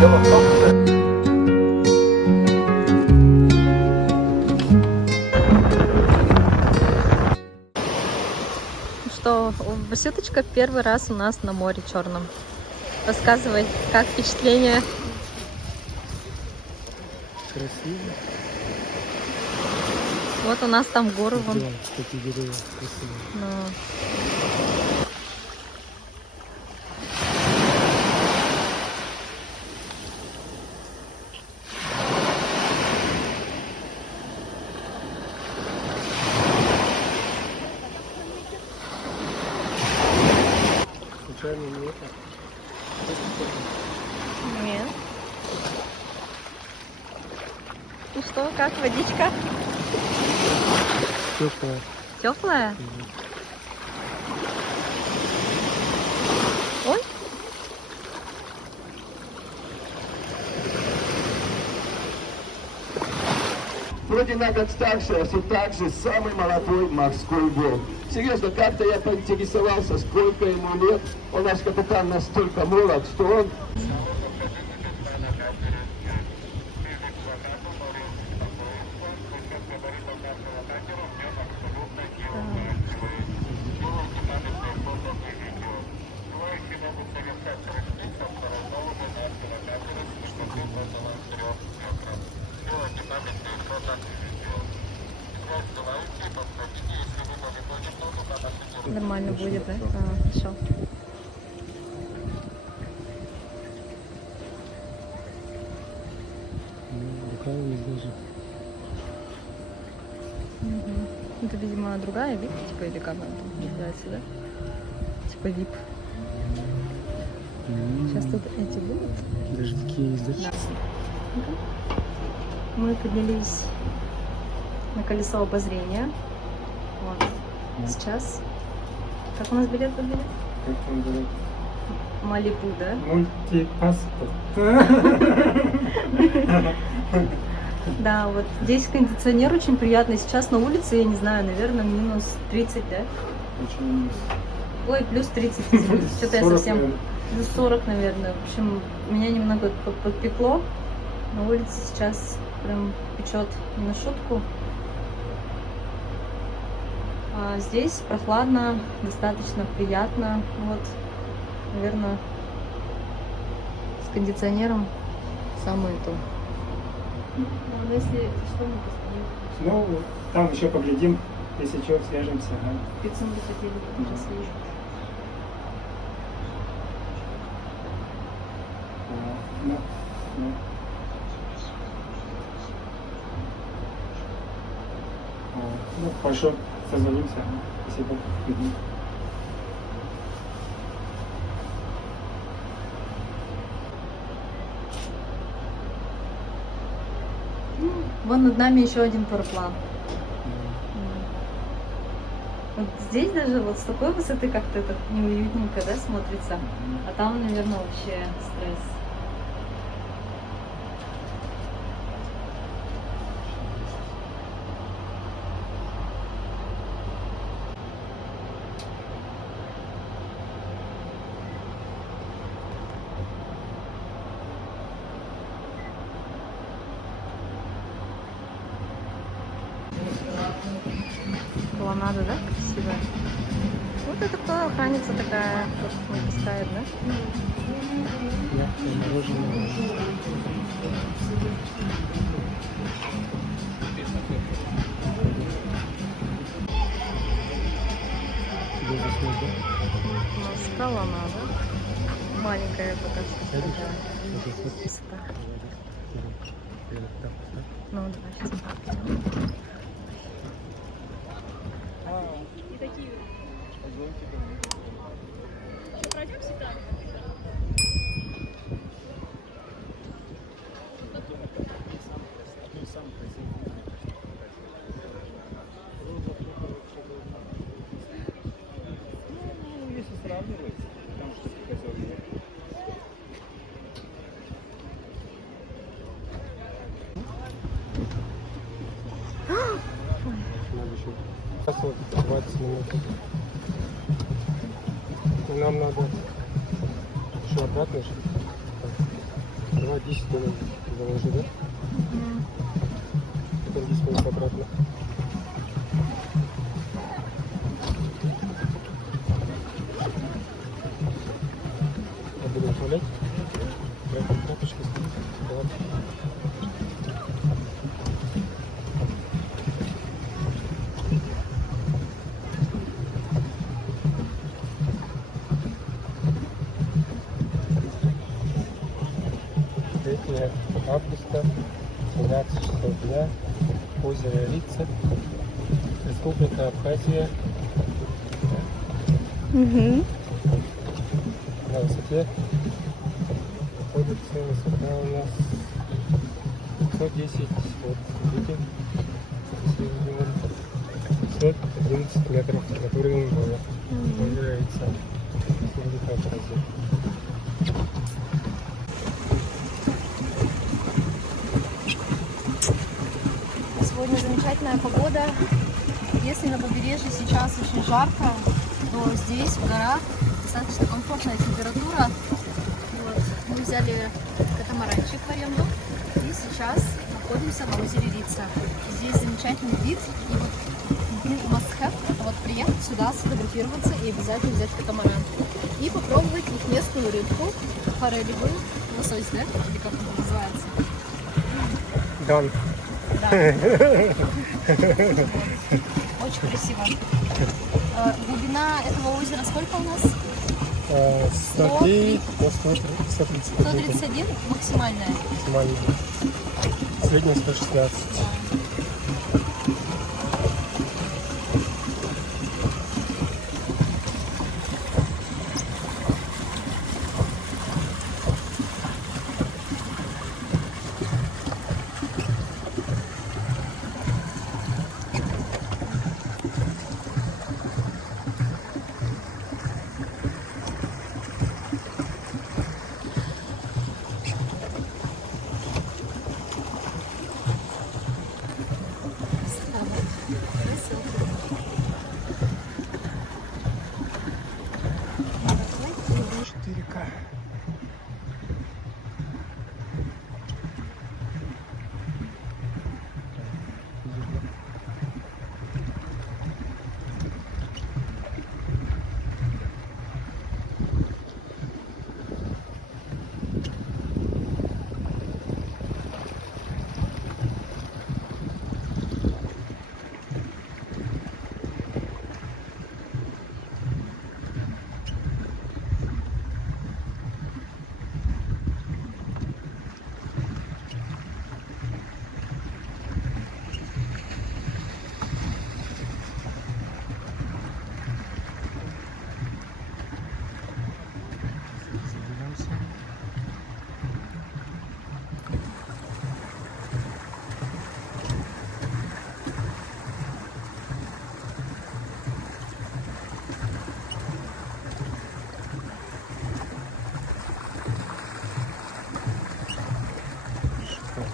Дело в том, что Что, Васюточка первый раз у нас на море Черном. Рассказывай, как впечатление? Красиво. Вот у нас там горы вон. Да, кстати, деревья красивые. Ну, Случайно не это? нет. Ну что, как водичка? Теплое. Теплая? Ой, Вроде на год старше, а все так же самый молодой морской волк. Серьезно, как-то я поинтересовался, сколько ему лет. Он наш капитан настолько молод, что он нормально будет, да? Хорошо. Рукава не даже. Это, видимо, другая вип, типа, или как она там называется, да? Типа вип. Сейчас тут эти будут. Даже такие есть, да? Мы поднялись на колесо обозрения. Вот. Сейчас. Как у нас билет подбили? Как он говорит? Малибу, да? Мультипаспорт. Да, вот здесь кондиционер очень приятный. Сейчас на улице, я не знаю, наверное, минус 30, да? Очень Ой, плюс 30, извините. Что-то я 40, совсем... наверное. Плюс 40, наверное. В общем, меня немного подпекло. На улице сейчас прям печет не на шутку. А здесь прохладно, достаточно приятно. Вот, наверное, с кондиционером самое то. Ну, если что, мы постоим. Ну, там еще поглядим, если что, свяжемся. Ага. Пиццу мы захотели, уже съезжу. Ну, ну. Ну, хорошо, созвонимся. Спасибо. Мгм. Вон над нами еще один параплан. Вот здесь даже вот с такой высоты как-то так неуютненько, да, смотрится. А там, наверное, вообще стресс. Колоннада, да, красивая? Вот это кто охранница такая, вот не пускает, да? Мягкое мороженое. Тебе заснуть, да? У нас колоннада. Маленькая пока что Сядешь? такая. Высота. Ну, давай сейчас пойдем. Если сравнивать, потому что сказали. Надо еще. Сейчас вот 20 минут. И нам надо еще обратно. Ну, 10 минут заложи, да? Потом 10 минут обратно. А будем гулять? Прям карточка стоит. Да. Августа, 17 часов дня, озеро Рица, Республика Абхазия, Угу. на высоте находится высота у нас 510, вот видите, если видим, 511 метров над уровнем моря. Озеро Рица, Республика Абхазия. Сегодня замечательная погода. Если на побережье сейчас очень жарко, то здесь, в горах, достаточно комфортная температура. Вот. Мы взяли катамаранчик в аренду и сейчас находимся на озере Рица. Здесь замечательный вид. И вот must have — это вот приехать сюда, сфотографироваться и обязательно взять катамаран. И попробовать их местную рыбку, форелевую, лосось, да? Или как это называется? Дан. Да. Очень красиво. Глубина этого озера сколько у нас? 103 до 131. 131 максимальная. Максимально. Средняя 116.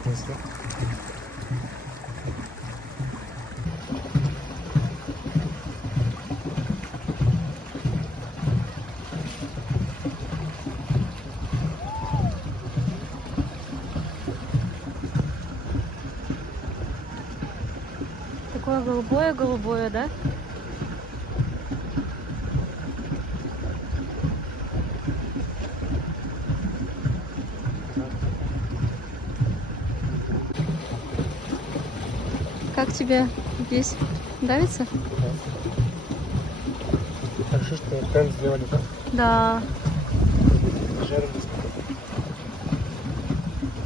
Вкусно. Такое голубое-голубое, да? Как тебе здесь? Нравится? Хорошо, что тент сделали, да? Да. Жарились.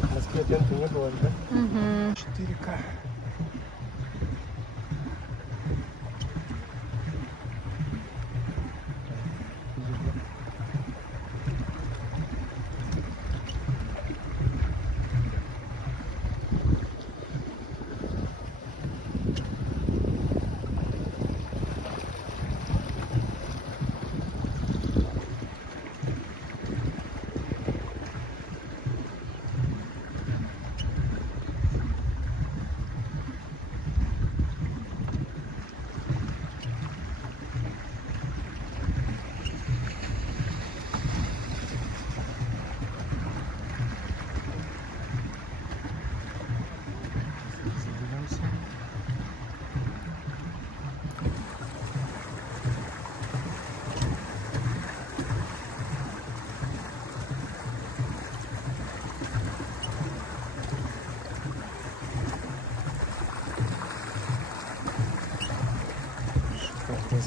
В Москве тента не было, да? Угу. 4К.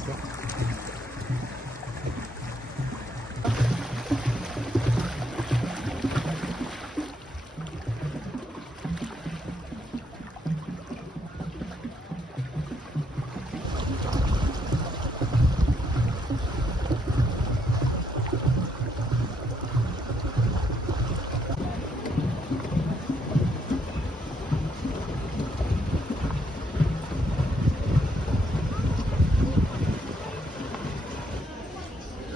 да?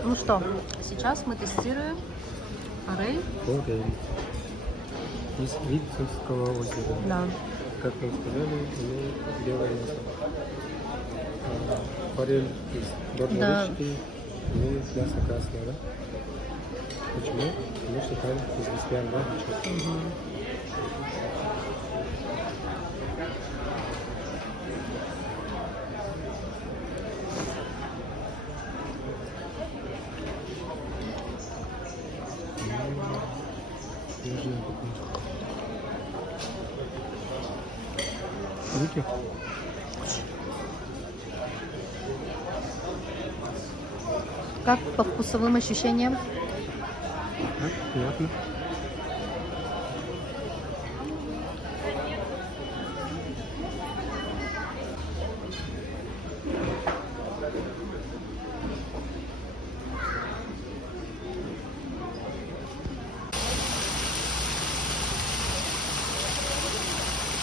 Ну что, сейчас мы тестируем орель. Форель. Из Витебского озера. Да. Как мы сказали, имеет белое мясо. Форель из Да. Горной имеет мясо красное, да? Почему? Потому что там известняк, да? Руки? Как по вкусовым ощущениям? Так, приятно.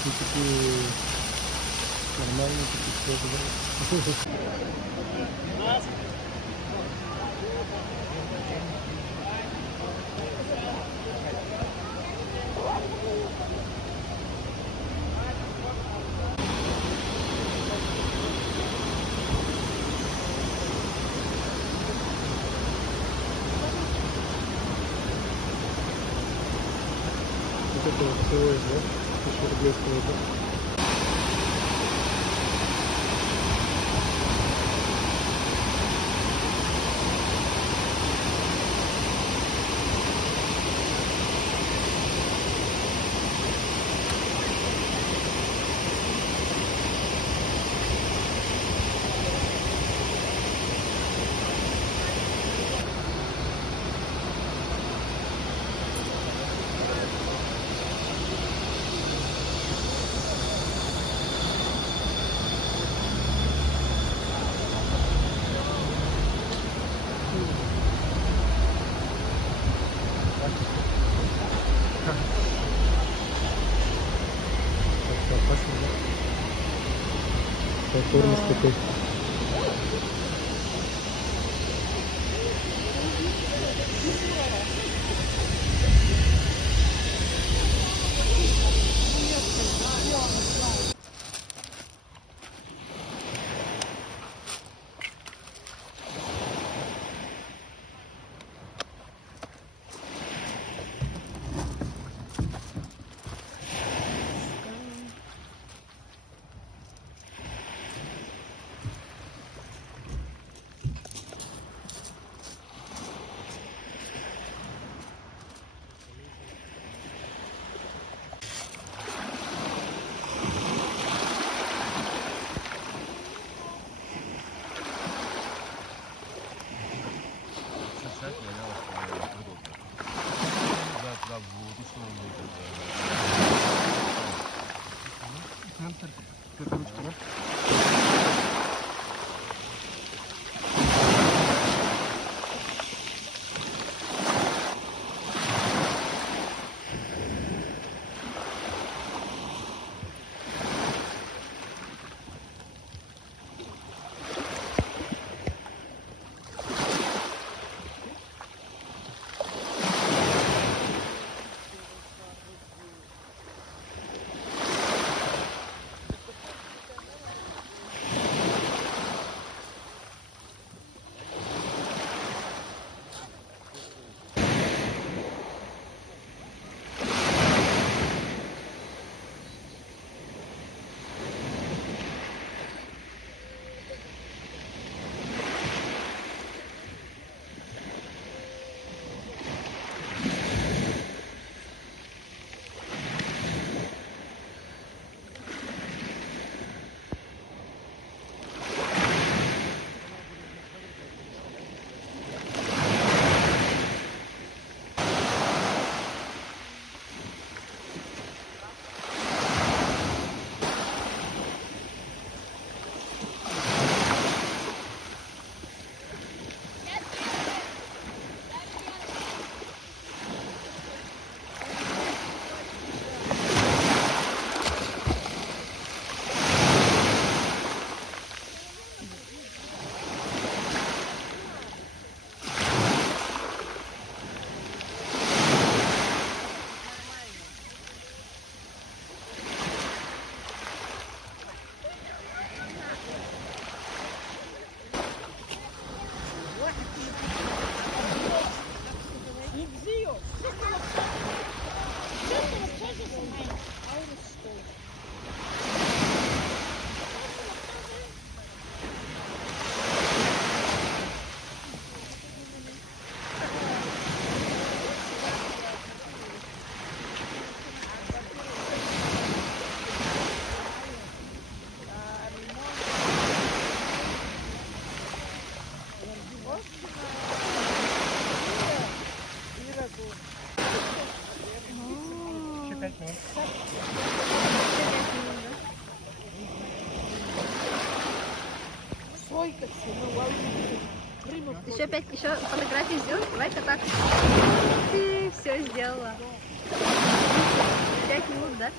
Ну, такие нормальные, такие тоже, да? Вот это вот всего, да? 1000 рублей стоит, да? Как-то опасно, да? Покорность такой. Центр, как ручка, да? 5 минут. Еще 5, еще фотографии сделать? Давай-ка так. Ты все сделала. 5 минут, да?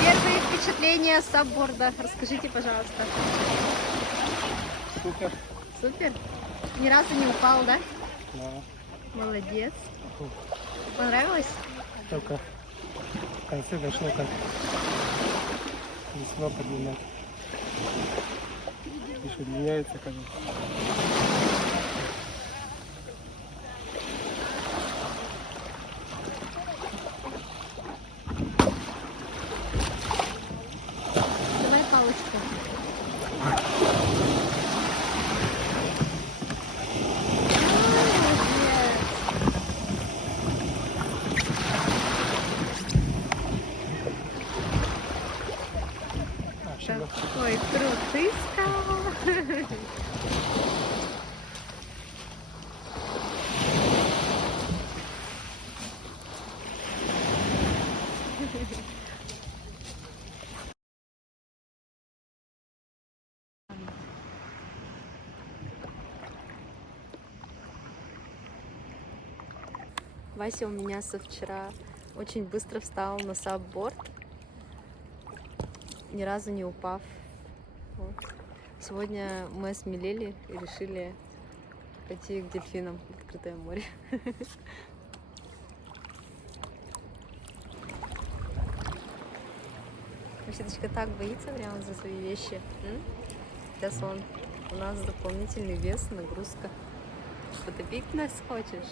Первые впечатления с сабборда. Расскажите, пожалуйста. Супер. Супер? Ни разу не упал, да? Да. Молодец. Понравилось? Только в конце дошло как весьма поднимать. Еще меняется, конечно. Давай палочку. Ой, крутыска. Вася у меня со вчера очень быстро встал на сабборд, ни разу не упав. Вот. Сегодня мы осмелели и решили пойти к дельфинам в открытое море. Щеточка так боится прямо за свои вещи. Сейчас он у нас дополнительный вес, нагрузка. Потопить нас хочешь?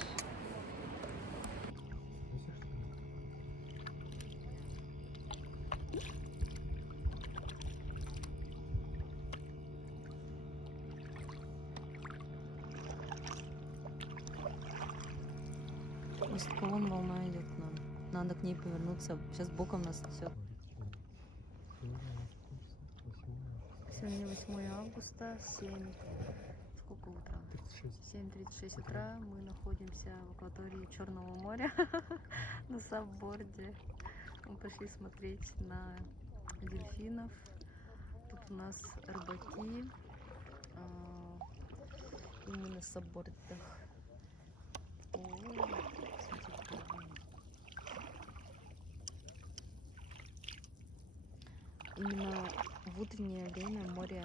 Вон волна идет к нам. Надо к ней повернуться. Сейчас боком нас несет. Сегодня 8 августа, 7. Сколько утра? 7:36 утра. Мы находимся в акватории Черного моря на сабборде. Мы пошли смотреть на дельфинов. Тут у нас рыбаки. И мы на саббордах. Именно в утреннее время море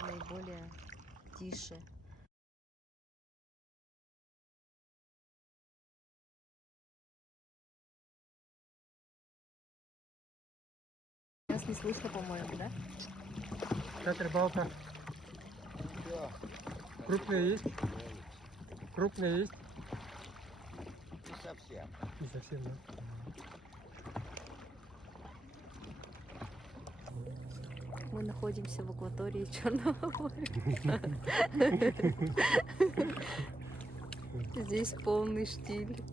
наиболее тише. Нас не слышно, по-моему, да? Как рыбалка? Крупные есть? Крупные есть? Не совсем. Не совсем, да? Мы находимся в акватории Черного моря. Здесь полный штиль.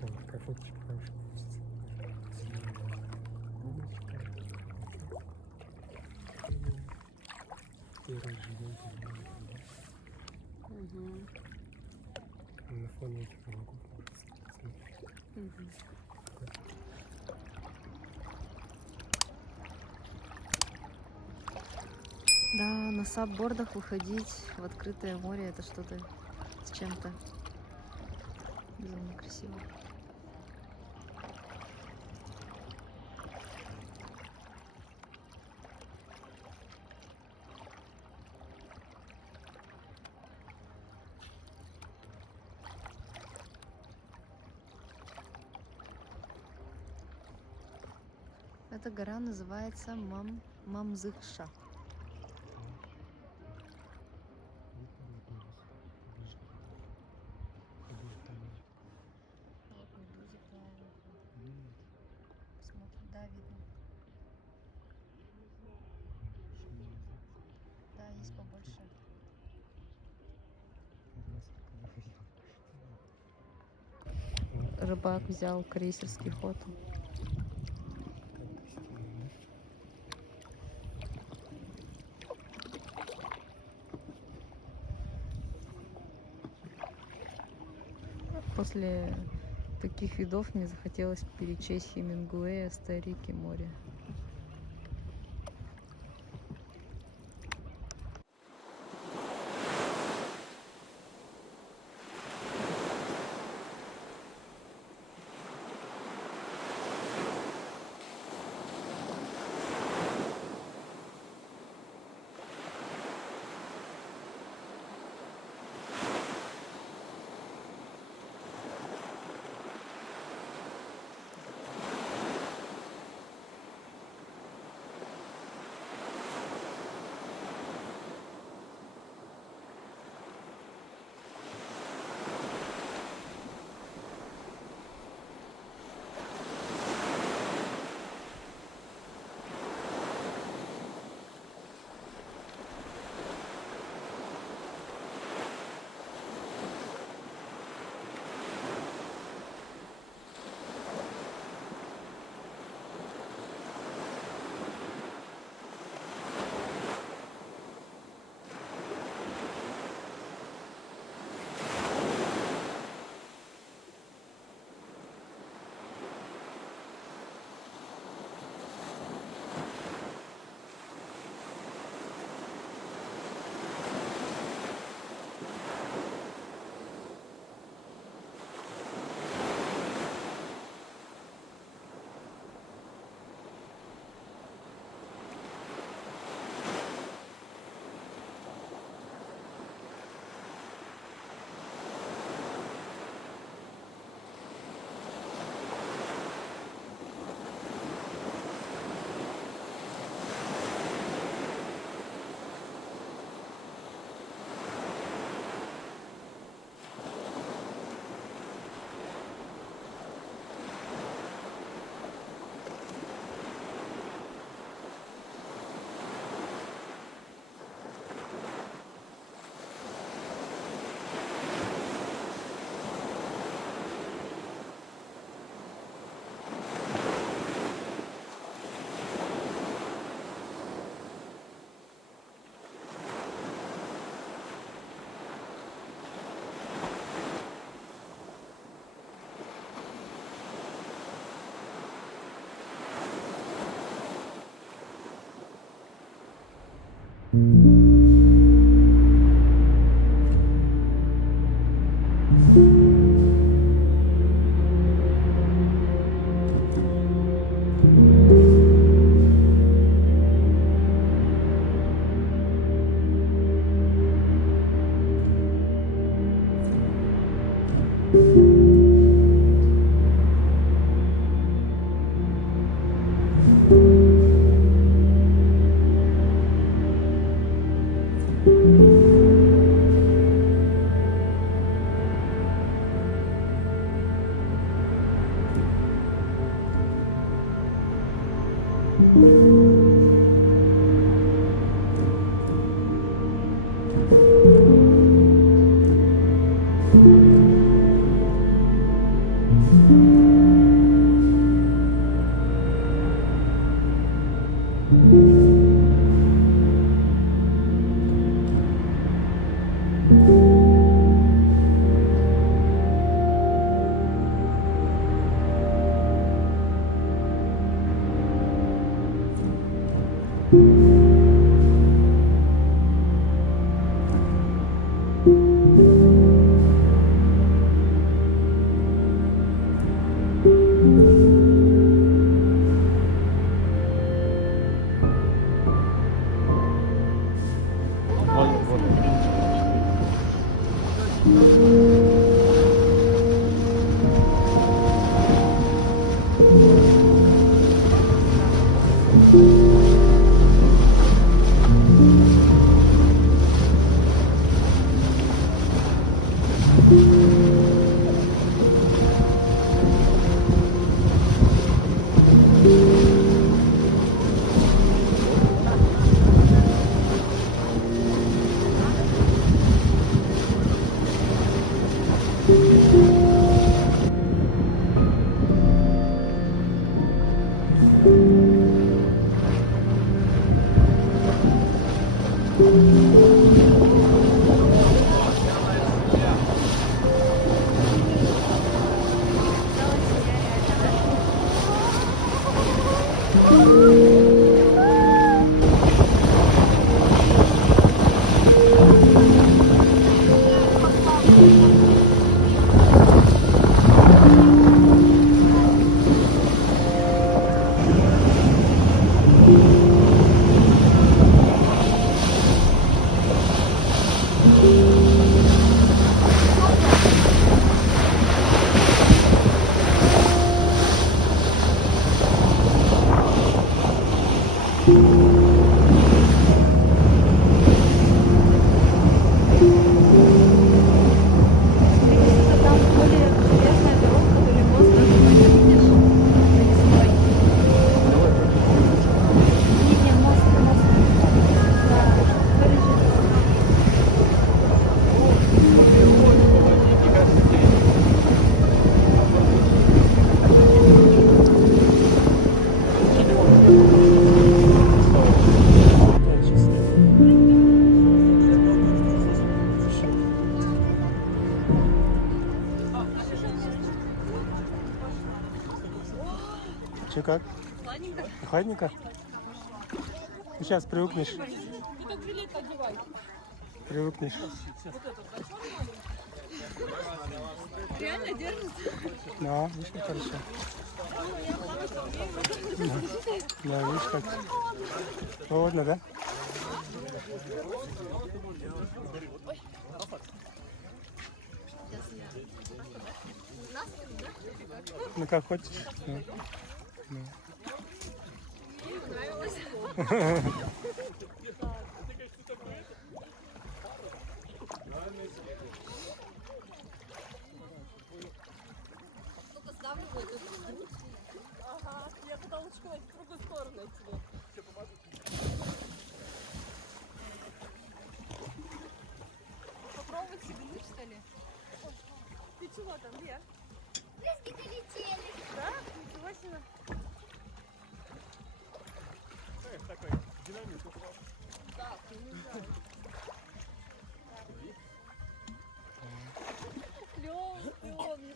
Какая фоточка хорошая получится. Умничка. И рыжий, телефон ничего не могу смотреть. Да, на саббордах выходить в открытое море — это что-то с чем-то. Безумно красиво. Эта гора называется Мамзыкша. Вот медузы плавают. Смотрим, да, видно. Да, есть побольше. Рыбак взял крейсерский ход. После таких видов мне захотелось перечесть Хемингуэя «Старик и море». Там более железная дорога, то ли мост, даже не видишь, навесной. Не, мост. Да, то ли железный. Че как? Хладненько? Ну, сейчас привыкнешь. Привыкнешь. Реально держится? Да, видишь, как хорошо. Да, видишь, как холодно, да? Ну, как хочешь. Да. Ага, я хотела лучше сказать в другую сторону от тебя. Попробовать сигануть, что ли? Ты чего там, Лер? Брызги долетели. Да? Ничего себе. Клёво, клёво, мне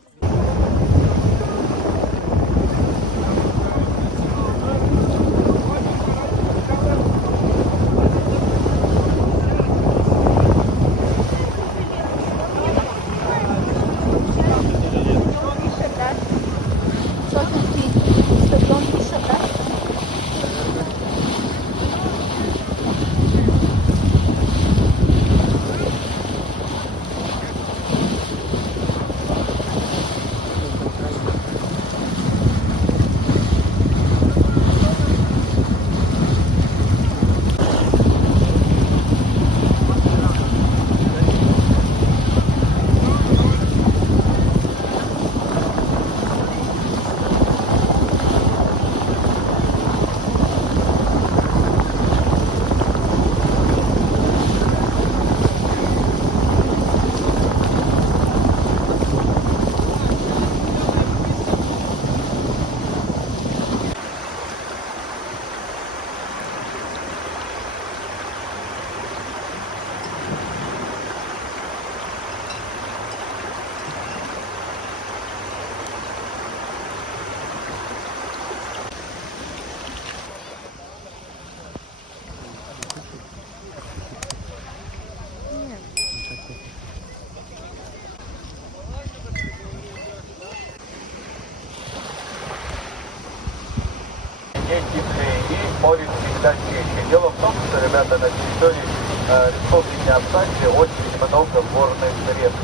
Гибкое и море всегда чище. Дело в том, что, ребята, на территории Республики Абхазия очень много горных рек.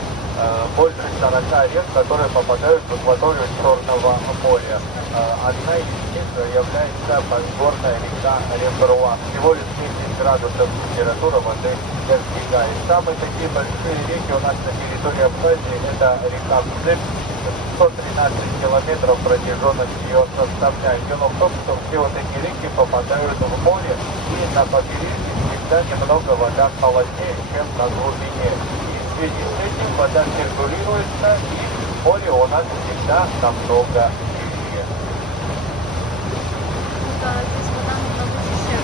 Больше 40 рек, которые попадают в акваторию Черного моря. Одна из них является подгорная река Рембруа. Всего лишь 10 градусов температура воды достигает. Самые такие большие реки у нас на территории Абхазии – это река Псык. 113 километров протяженность ее составляет. Дело в том, что все вот эти реки попадают в море, и на побережье всегда немного вода холоднее, чем на глубине. И в связи с этим вода циркулируется, и море у нас всегда намного чище. Здесь вода намного чище.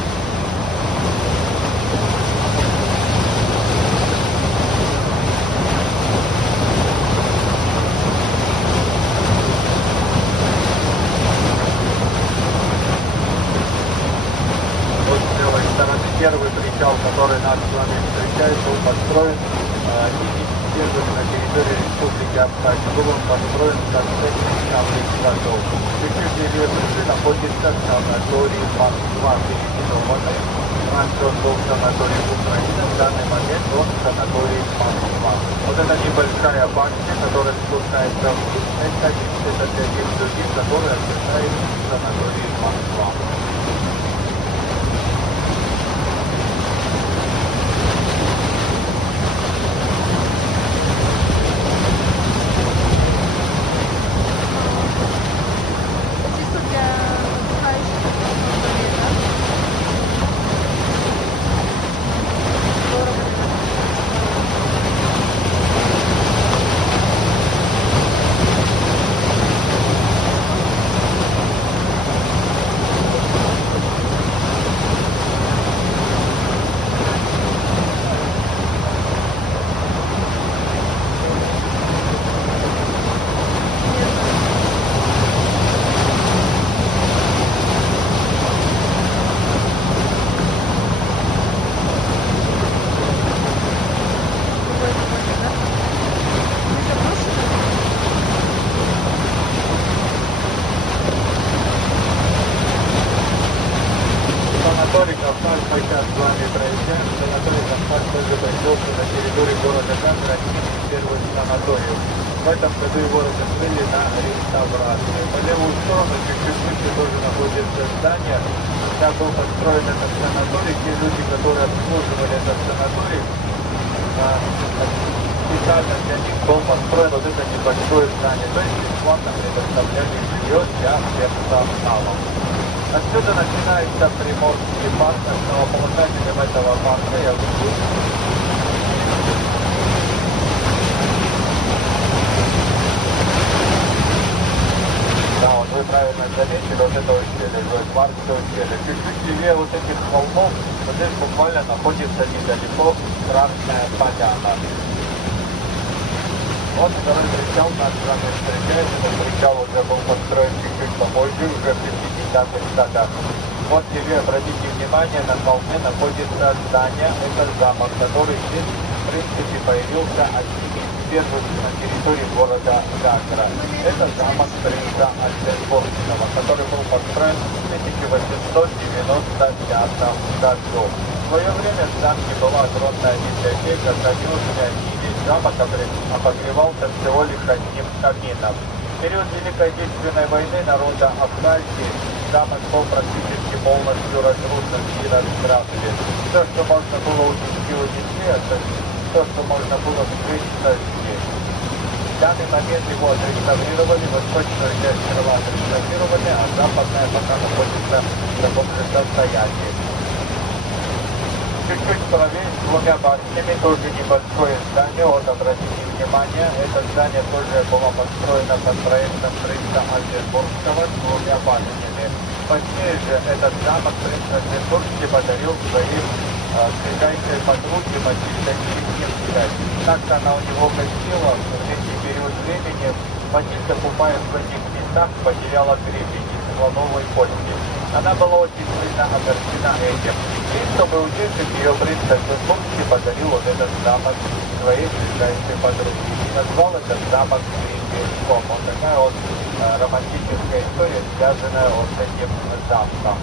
Первый причал, который нас с вами встречает, был построен первым на территории Республики Абхазия. Был он построен в конце 30-х годов. Причем деревья находится в санатории Москва. раньше он был санаторий Украины, в данный момент он санаторий Москва. Вот это небольшая башня, которая спускается вниз, это для тех людей, которые отдыхают в санатории Москва. Чисто для отдыхающих, да? Здорово. Санаторий Кавказ, мы сейчас с вами проезжаем. Санаторий Кавказ тоже появился на территории города Гагра, первый санаторий. В этом году его разрешили на реставрацию. По левую сторону, чуть-чуть выше, тоже находится здание. Когда был построен этот санаторий, те люди, которые обслуживали этот санаторий, специально для них был построен вот это небольшое здание. То есть бесплатно предоставляли жилье для персонала. Отсюда начинается Приморский парк, основоположателем этого парка я буду. Да, вот вы правильно заметили, вот это ущелье, Гвардское ущелье. Чуть-чуть левее вот этих холмов, вот здесь буквально находится недалеко Красная Поляна. Вот второй причал наш с вами встречается, но причал уже был построен чуть-чуть попозже, уже в 50-х годах. Вот теперь обратите внимание, на холме находится здание, это замок, который здесь, в принципе, появился одним из первых на территории города Гагра. Это замок принца Альберборгского, который был построен в 1895 году. В свое время в замке была огромная библиотека, хранилась книги. Замок обогревался всего лишь одним камином. В период Великой Отечественной войны народа Абхазии замок был практически полностью разрушен и разграблен. Все, что можно было унести, то, что можно было вскрыть, здесь. В данный момент его отреставрировали, восточную часть крыла отреставрировали, а западная пока находится в таком же состоянии. Чуть-чуть правее, с двумя башнями, тоже небольшое здание, вот обратите внимание, это здание тоже было построено под проектом принца Альберборгского с двумя башнями. Позднее же этот замок принц Альберборгский подарил своим ближайшей подруге Матильде Чернигівськой. Так-то она у него гостила в третий период времени. Матильда, купаясь в этих местах, потеряла гребень из слоновой кости. Она была очень сильно огорчена этим. И чтобы утешить ее, принц Альберборгский подарил вот этот замок своей ближайшей подруге. И назвал этот замок Гребеньком. Вот такая вот романтическая история, связанная вот с этим замком.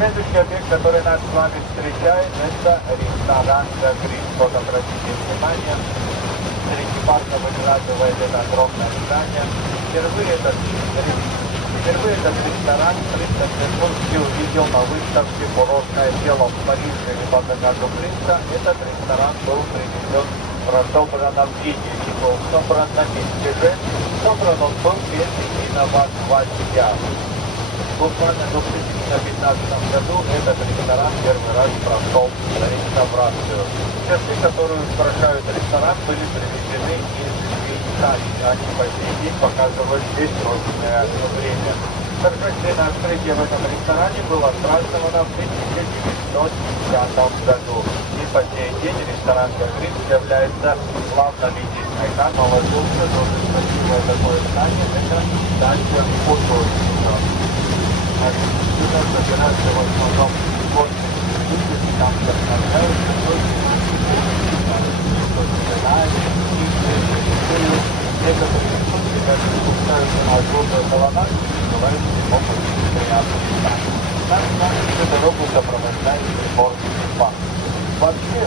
Следующий объект, который нас с вами встречает, это ресторан «Гагрин». Вот обратите внимание, среди парка выглядывает это огромное здание. Впервые этот ресторан принц Альберборгский увидел на выставке «Курортное дело» в Париже и по заказу принца. Этот ресторан был привезен в разобранном виде и был собран на месте же. Собран он был без единого гвоздя. Буквально в 2015 году этот ресторан первый раз прошел реставрацию. Часы, которые украшают ресторан, были привезены из Швейцарии. Они по сей день показывают здесь розовое время. Торжественное открытие в этом ресторане было отпраздновано в 1910 году. И по сей день ресторан «Гагрин» является главной визитной карточкой. Положился тоже красивое такое здание, это здание художника. Сюда собираются в основном творческие люди, там вдохновляются, некоторые люди даже спускаются на огромную колоннаду и называют его приятным местом. дорогу сопровождает приборный банк. Вообще,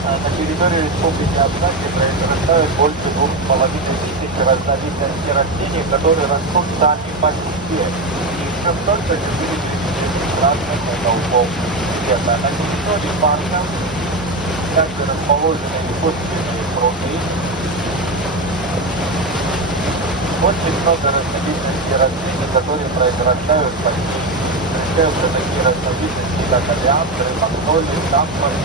на территории Республики Абхазия произрастают больше 2500 разновидностей растений, которые растут сами по себе. И еще столько же были привезены с разных уголков света. На территории парка также расположены искусственные пруды. Очень много разновидностей растений, которые произрастают по всей. Встречаются такие разновидности, как олеандры, магнолии, сампоры,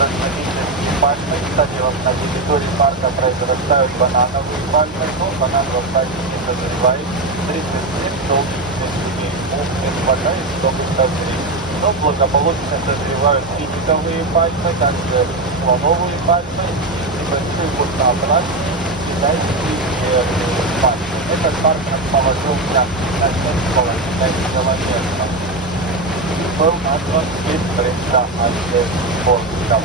разновидности пальмы. Кстати, на территории парка произрастают банановые пальмы, но банановые пальмы не созревает 37 солнечных дней. Не хватает, чтобы созреть. Но благополучно созревают финиковые пальмы, также слоновые пальмы, небольшие кустообразные китайские пальмы. Этот парк расположился на 7,5 километров. Был назван в честь принца Альберта.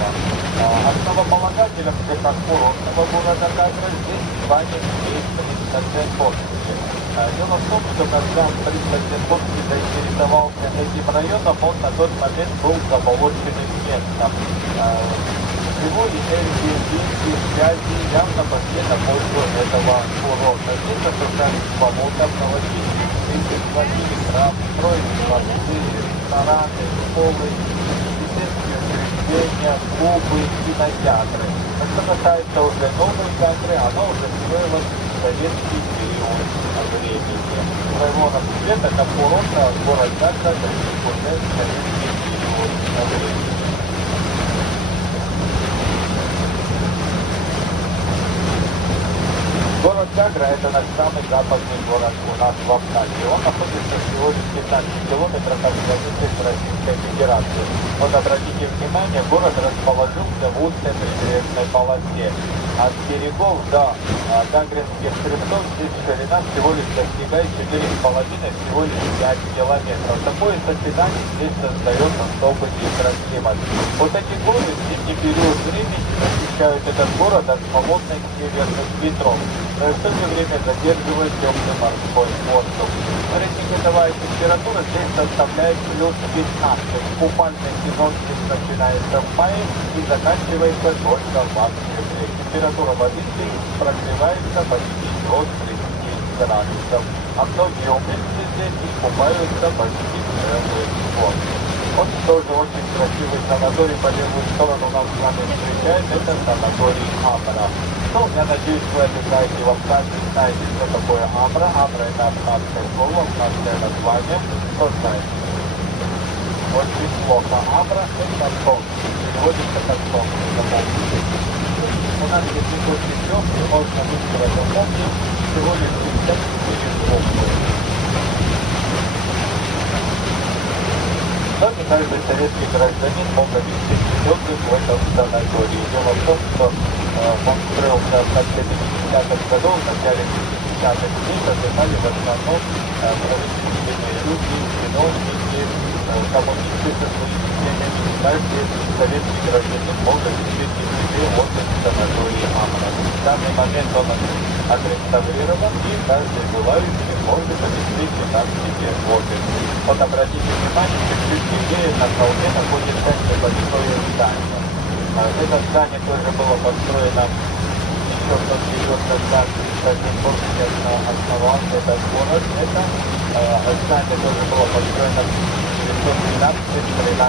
Основополагателем курортного города Гагры здесь звание есть принц Альберт. Дело в том, что когда принц Альберт заинтересовался этим районом, он на тот момент был заболоченным местом. Его энергии, деньги, связи явно пошли на пользу этого курорта. Здесь создались болота, проводили платили штраф, строили мосты, рестораны, школы, медицинские учреждения, клубы, кинотеатры. А что касается уже новой Гагры, она уже строилась в советский период времени. Своего расцвета как курорта город Гагра достиг уже в советский период времени. Город Гагра – это наш самый западный город у нас в Абхазии. Он находится всего лишь 15 километров от границы с Российской Федерацией. Вот обратите внимание, город расположился в узкой прибрежной полосе. От берегов до Гагринских хребтов здесь ширина всего лишь достигает 4,5, всего лишь 5 километров. Такое сочетание здесь создает особый микроклимат. Вот эти горы в зимний период времени защищают этот город от холодных северных ветров, но и в то же время задерживает теплый морской воздух. Среднегодовая температура здесь составляет плюс 15. Купальный сезон здесь начинается в мае и заканчивается только в октябре. Температура воды здесь прогревается почти до 30 градусов, а многие умельцы здесь искупаются почти целый год. Он тоже очень красивый санаторий, по левую сторону нас с вами встречает, это санаторий Абра. Ну, я надеюсь, вы отдыхаете в Абхазии, знаете, что такое Абра. Абра – это абхазское слово, абхазское название. Кто знает? Очень плохо. Абра – это сон. Переводится как сон. У нас есть очень легкий, можно быстро запомнить, всего лишь 54 буквы. Но не каждый советский гражданин мог обеспечить отдых в этом санатории. Дело в том, что он строился в конце 50-х годов, в начале 50-х дней отдыхали в основном правительственные люди, чиновники, коммунисты со своими семьями. Каждый советский гражданин мог обеспечить себе отдых в санатории Абра. В данный момент он отреставрирован, и каждый желающий может обеспечить там себе отдых. Вот обратите внимание, чуть-чуть левее на холме находится небольшое здание. Это здание тоже было построено еще в тот период, когда Петербург основался этот город. Это здание тоже было построено в 1913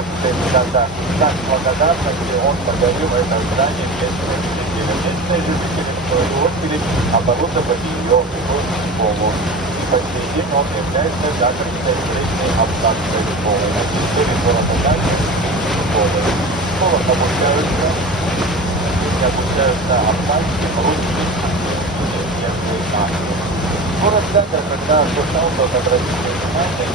годах. Так благодарности он подарил это здание местным жителям. Местные жители в свою очередь оборудовали ее школу. По сей день он является Гагринской средней абхазской школой. На территории города Гагры школы. В школах обучаются абхазским, русским и местной нации. Город Гагра, когда обучался, обратите внимание,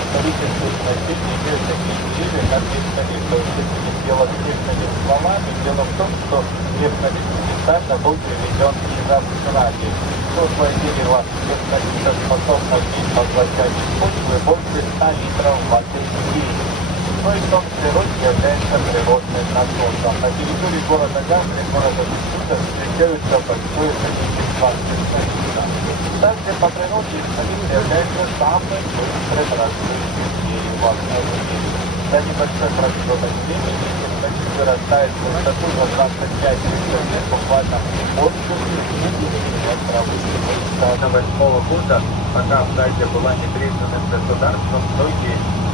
историческое значение имеют такие деревья, как Левковик. То есть, если не делать Левковик словами, дело в том, что Левковик специально был приведен из Австралии. Прошлое дерево Левковица способно в день поглощать из почвы больше 100 литров воды в день. Но и том природе является природным насосом. На территории города Гагры, города Бешкута, встречаются большое количество столица. Также по природе столица является самым быстрым растущим деревом. За небольшой промежуток времени значит вырастает в высоту на 25 метров буквально от 1998 года, пока Абхазия была непризнанным государством,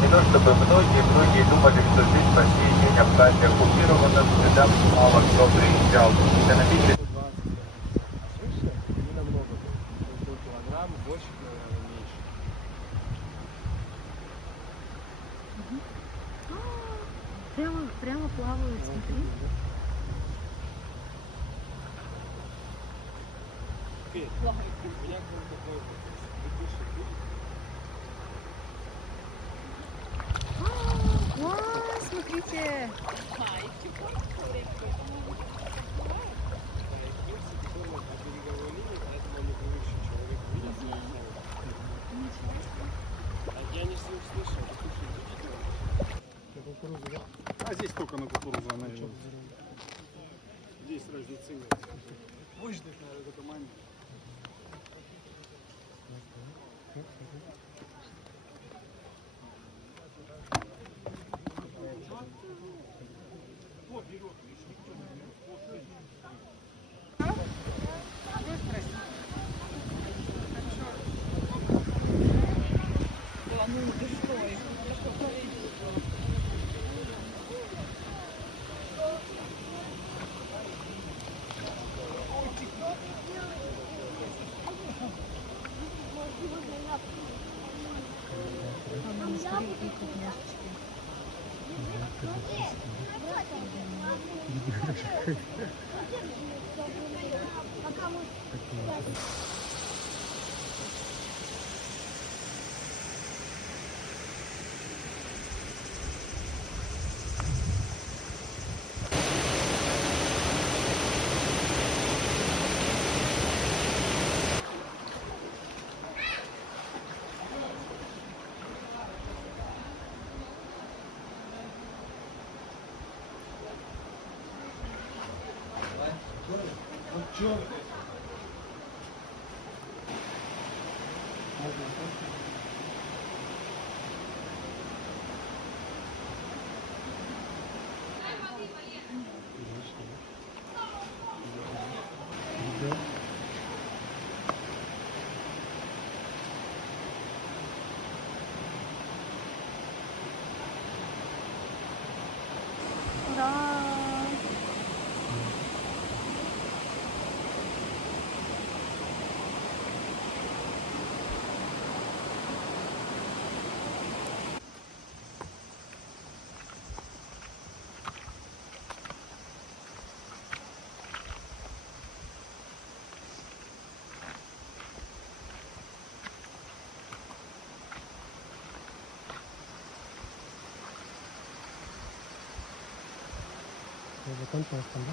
не то чтобы многие думали, что здесь по сей день Абхазия оккупирована, сюда мало кто приезжал. Экономически Слышно? Не намного. Килограмм, больше килограмма, меньше. Прямо плавают, смотри. У меня был такой Класс, смотрите. Я не слышал. Кукурузу, да? А здесь только на кукурузу она идет. Здесь разницы нет. Выждать надо только маленький. Ура! Закончилось там, да?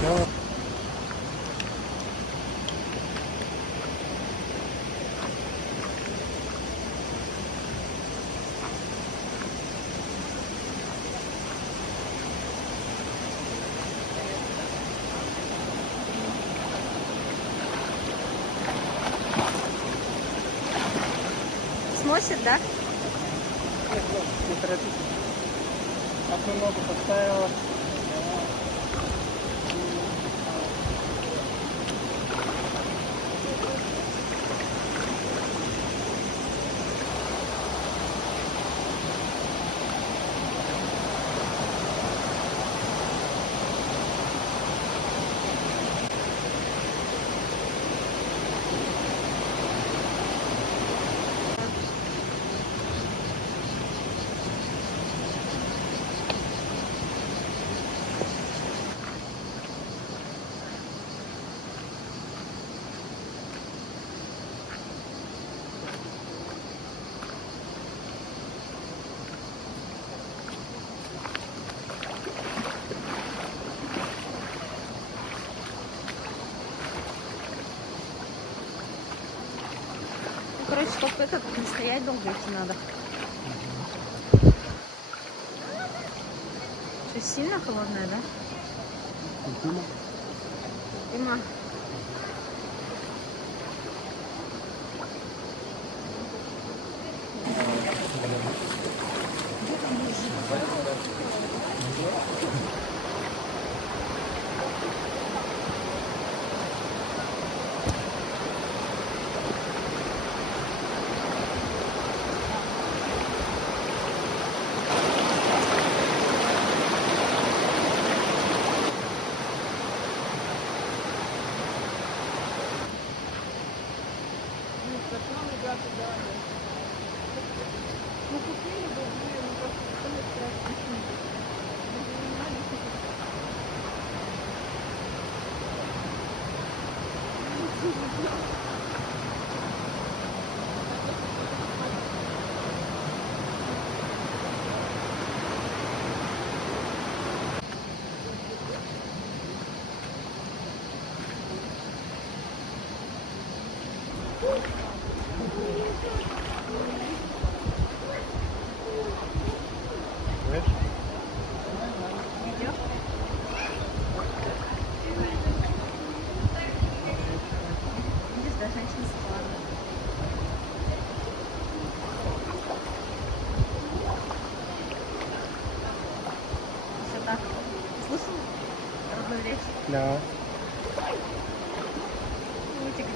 Да. Сносит, да? Не торопитесь. Одну ногу поставила. Короче, чтобы это не стоять долго идти надо. Что, сильно холодная, да? Дима. Видишь, да, женщина согласна. Все так. Слышал? Родную речь. Да. Мультик.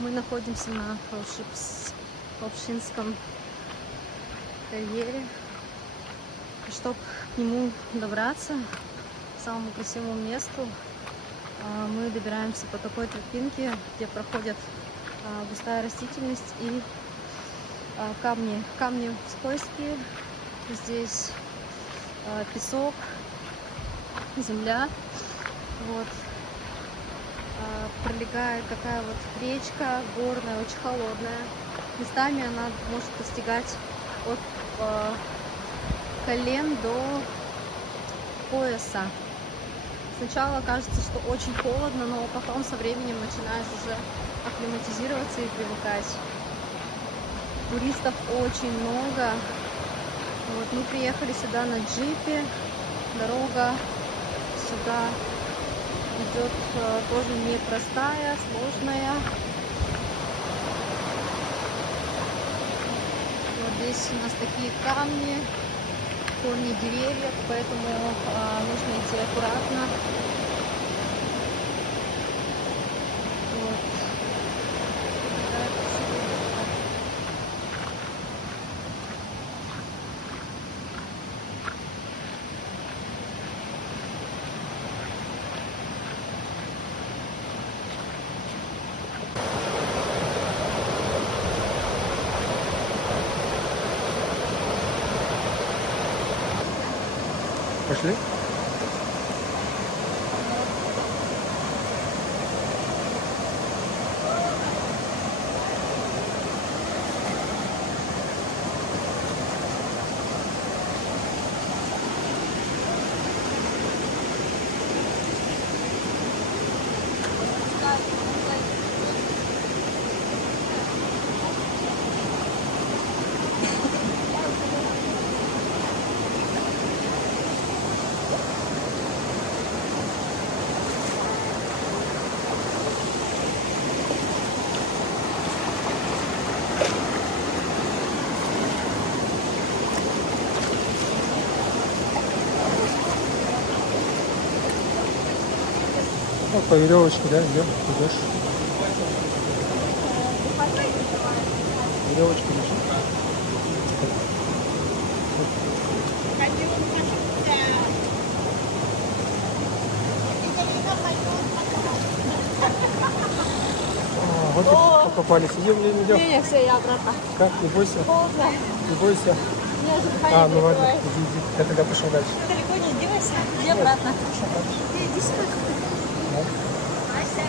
Мы находимся на Колшинском карьере. Чтобы к нему добраться, к самому красивому месту, мы добираемся по такой тропинке, где проходит густая растительность и камни. Камни скользкие, здесь песок, земля. Вот. Пролегает такая вот речка горная, очень холодная. Местами она может достигать от колен до пояса. Сначала кажется, что очень холодно, но потом со временем начинаешь уже акклиматизироваться и привыкать. Туристов очень много. Вот мы приехали сюда на джипе. Дорога сюда идет тоже непростая, сложная. Вот здесь у нас такие камни, корни деревьев, поэтому нужно идти аккуратно. Вот. Такая красивая дорога. Пошли? Вот по веревочке, да, идешь. Веревочка лежит. Вот и покопались. Идем. Не, все, я обратно. Как? Не бойся. Холодно. Не бойся. Мне уже А, ну ладно, иди. Я тогда пошел дальше. далеко не издевайся. Иди обратно. Иди сюда. Ася.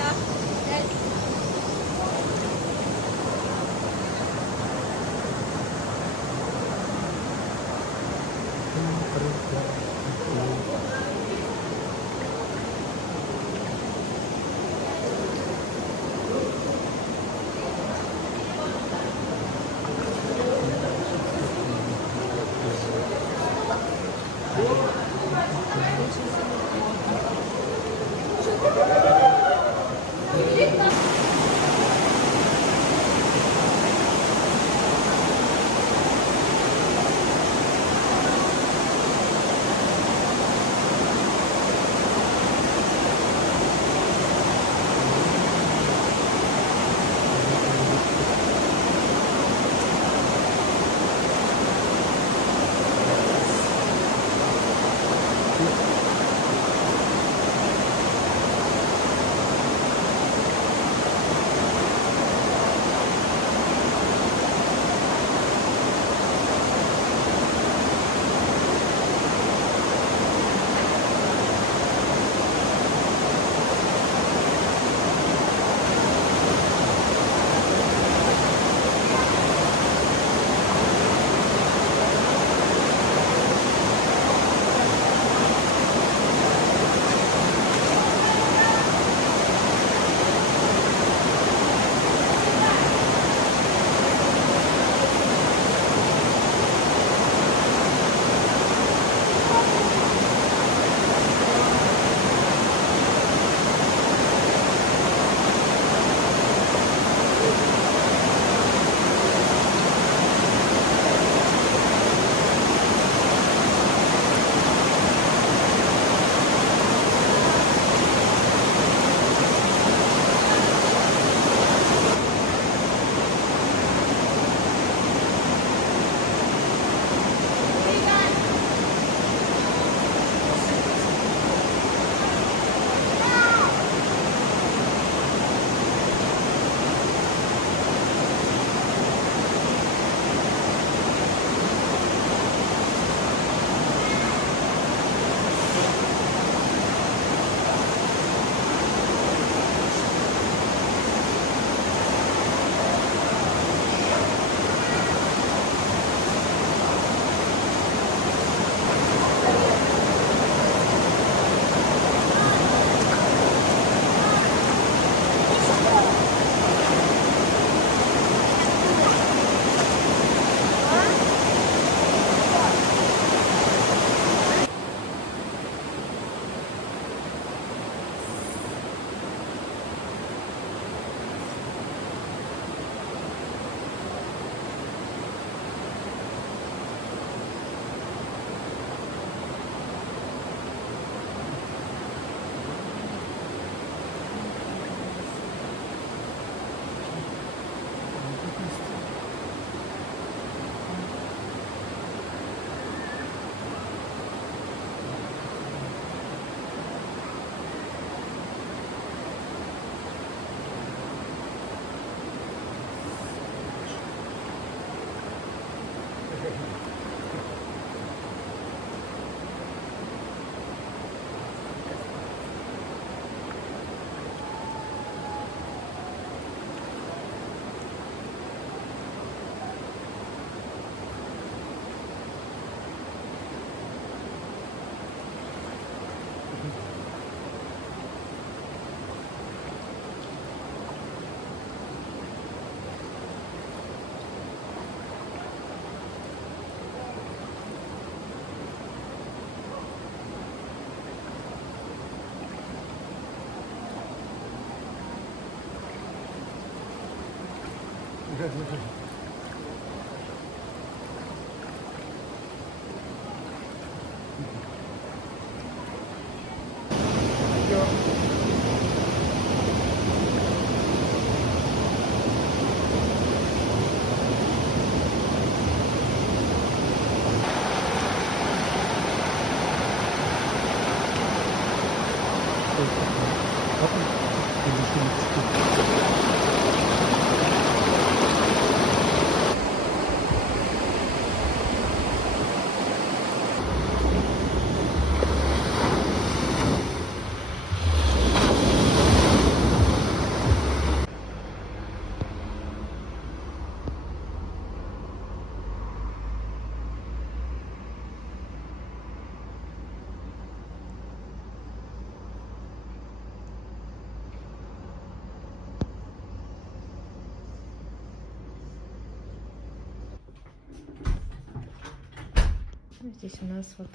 Здесь у нас вот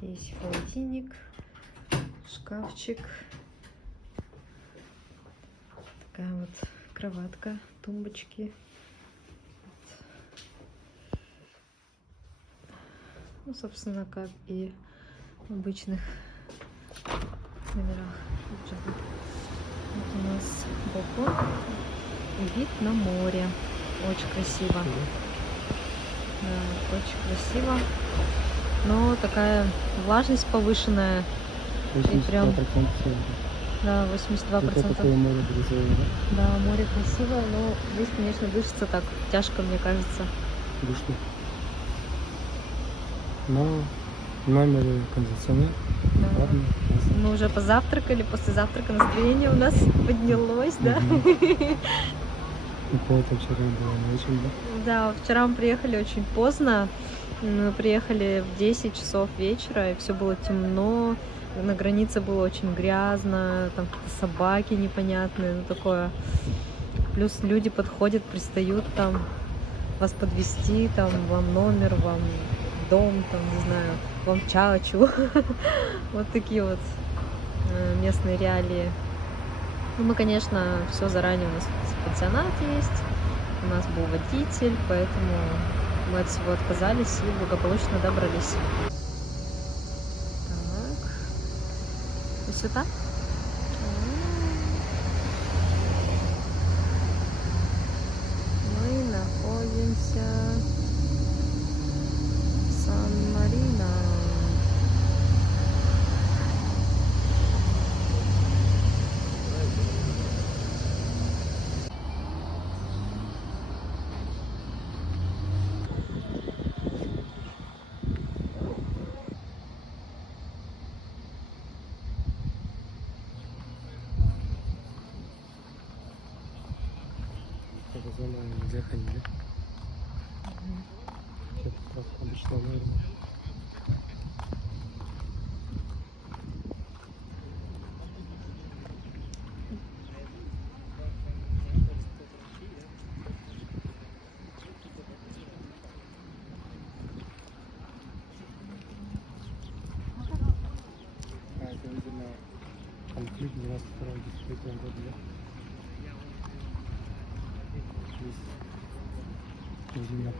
есть холодильник, шкафчик, такая вот кроватка, тумбочки. Ну, собственно, как и в обычных номерах. Вот у нас балкон и вид на море. Очень красиво. Да, очень красиво. Но такая влажность повышенная. И прям, да, 82%. Это такое море бирюзовое, да? Да, море красивое, но здесь, конечно, дышится так тяжко, мне кажется. Душно. Но в номере кондиционер. Да. Ладно. Мы уже позавтракали, после завтрака настроение у нас поднялось, да? Какое-то вчера было не очень, да? Да, вчера мы приехали очень поздно. Мы приехали в 10 часов вечера, и все было темно. На границе было очень грязно, там какие-то собаки непонятные, ну такое. Плюс люди подходят, пристают там, вас подвезти, там, вам номер, вам дом, там, не знаю, вам чачу. Вот такие вот местные реалии. Ну, мы, конечно, все заранее, у нас пансионат есть, у нас был водитель, поэтому мы от всего отказались и благополучно добрались. Так. Высота? Мы находимся в Сан-Марино. Это зона, где ходили. Это как обычно, наверное. Это, видимо, конфликт 92-го десятилетия года, да? Здесь, видимо,